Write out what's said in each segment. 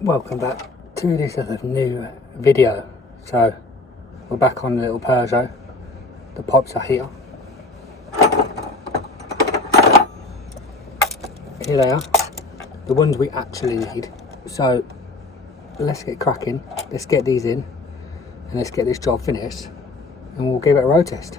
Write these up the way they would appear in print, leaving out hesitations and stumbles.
Welcome back to this other new video. So we're back on the little Peugeot. The pipes are here. Here they are, the ones we actually need. So let's get cracking, let's get these in and let's get this job finished and we'll give it a road test.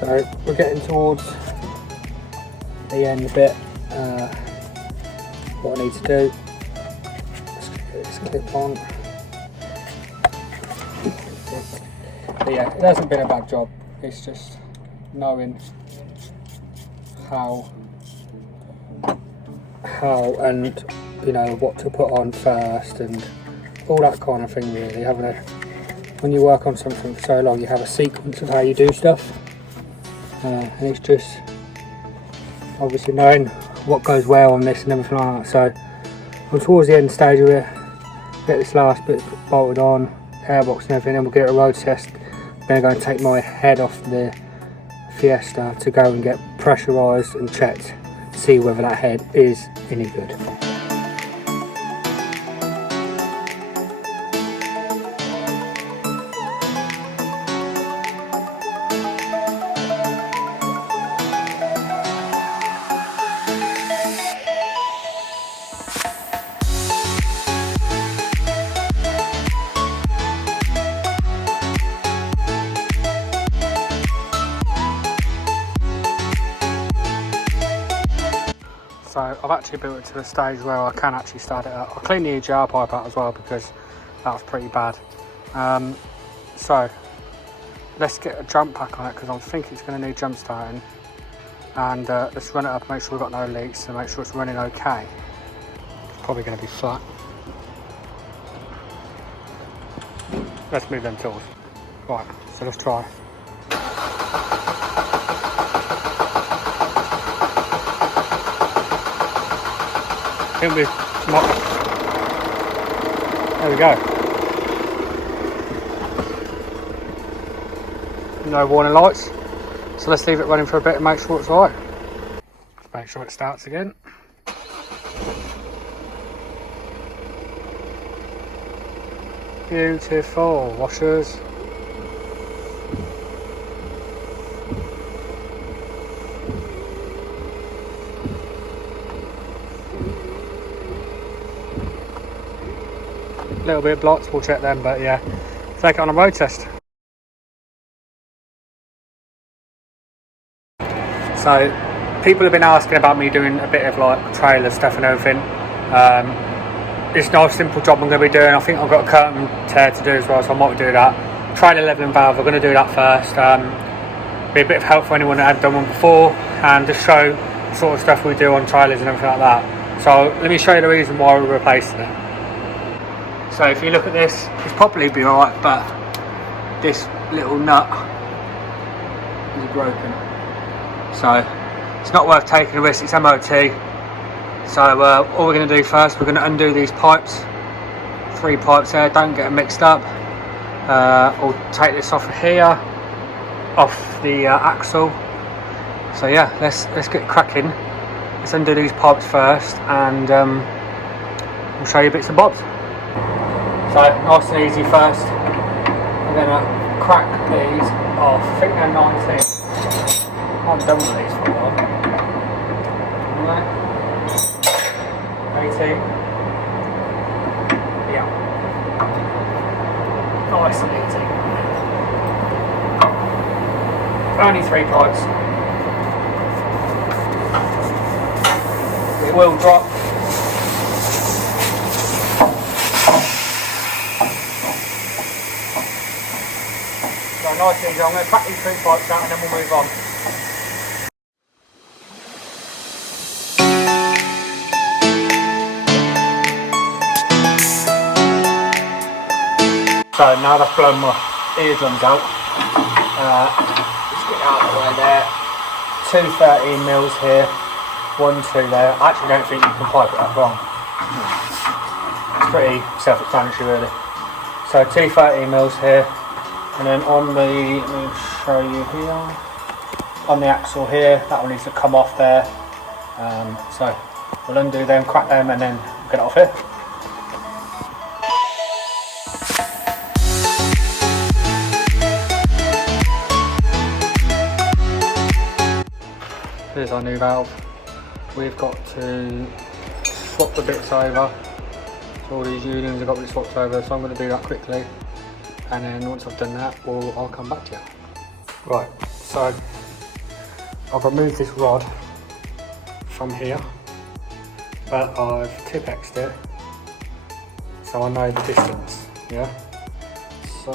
So we're getting towards the end a bit. What I need to do, let's get this clip on. But yeah, it hasn't been a bad job, it's just knowing how and you know what to put on first and all that kind of thing really. When you work on something for so long, you have a sequence of how you do stuff. And it's just obviously knowing what goes well on this and everything like that. So we're towards the end stage of it, get this last bit bolted on, airbox and everything, and we'll get a road test. Then I'm going to take my head off the Fiesta to go and get pressurised and checked to see whether that head is any good. So I've actually built it to the stage where I can actually start it up. I cleaned the EGR pipe out as well because that was pretty bad. So let's get a jump pack on it because I think it's going to need jump starting. And let's run it up, make sure we've got no leaks and make sure it's running okay. It's probably going to be flat. Let's move them tools. Right, so let's try. There we go. No warning lights. So let's leave it running for a bit and make sure it's right. Let's make sure it starts again. Beautiful washers. A little bit of blots, we'll check them, but yeah, take it on a road test. So people have been asking about me doing a bit of like trailer stuff and everything. It's not a simple job I'm going to be doing. I think I've got a curtain tear to do as well, so I might do that. Trailer leveling valve, we're going to do that first. Be a bit of help for anyone that hadn't done one before and just show the sort of stuff we do on trailers and everything like that. So let me show you the reason why we're replacing it. So if you look at this, it's probably be alright, but this little nut is broken. So it's not worth taking a risk, it's MOT. So all we're going to do first, we're going to undo these pipes. 3 pipes there, don't get them mixed up. We'll take this off of here, off the axle. So yeah, let's get cracking. Let's undo these pipes first and we'll show you bits and bobs. So nice and easy first. I'm going to crack these off. I think they're 19. I haven't done one of these for a while. Right. pre-pipes. It will drop. So nice and easy. I'm going to crack these pre-pipes out and then we'll move on. So now that's blown my eardrums out. Just get out of the way there. 2 13 mils here, 1 2 there. I actually don't think you can pipe it that wrong. It's pretty self-explanatory really. So 2 13 mils here, and then on the, let me show you here, on the axle here, that one needs to come off there. So we'll undo them, crack them, and then get it off here. Here's our new valve. We've got to swap the bits over. So all these unions have got to be swapped over, so I'm going to do that quickly. And then once I've done that, I'll come back to you. Right, so I've removed this rod from here, but I've tip-exed it, so I know the distance, yeah? So,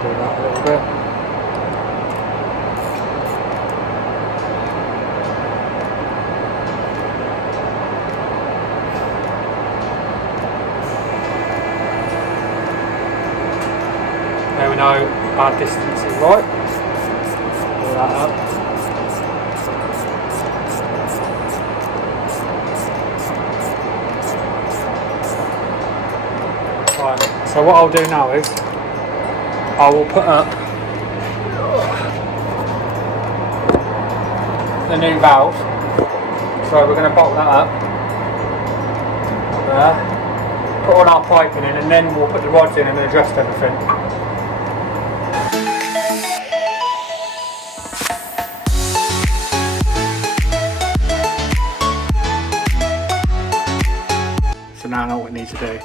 do that a little bit. There we know our distance is right. Pull that up. Right, so what I'll do now is I will put up the new valve. So we're going to bolt that up there, put all our piping in, and then we'll put the rods in and adjust everything. So now I know what we need to do.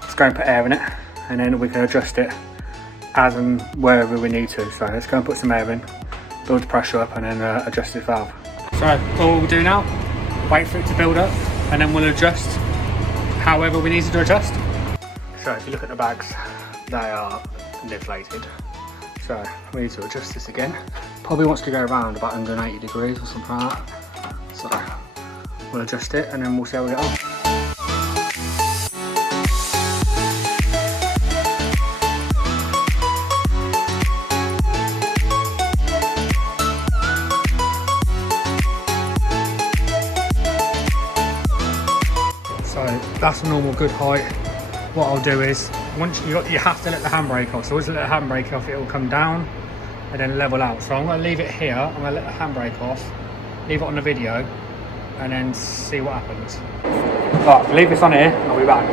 Let's go and put air in it, and then we can adjust it as and wherever we need to. So let's go and put some air in, build the pressure up, and then adjust this valve. So all we'll do now, wait for it to build up, and then we'll adjust however we need to adjust. So if you look at the bags, they are deflated. So we need to adjust this again. Probably wants to go around about 180 degrees or something like that. So we'll adjust it and then we'll see how we get on. So that's a normal good height. What I'll do is, once you have to let the handbrake off. So once you let the handbrake off, it will come down and then level out. So I'm going to leave it here. I'm going to let the handbrake off, leave it on the video, and then see what happens. Right, leave this on here, and I'll be back.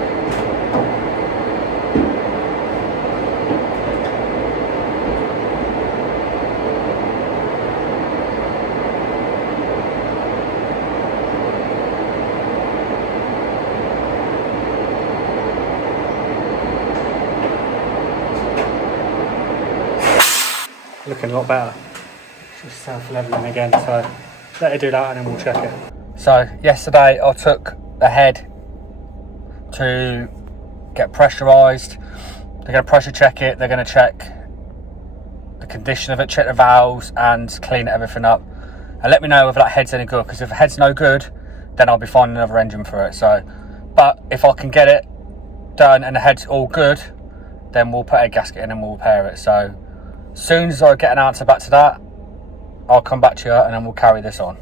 Looking a lot better. It's just self-leveling again, so let it do that and then we'll check it. So yesterday I took the head to get pressurised. They're going to pressure check it, they're going to check the condition of it, check the valves and clean everything up. And let me know if that head's any good, because if the head's no good, then I'll be finding another engine for it. So, but if I can get it done and the head's all good, then we'll put a gasket in and we'll repair it. So as soon as I get an answer back to that, I'll come back to you and then we'll carry this on.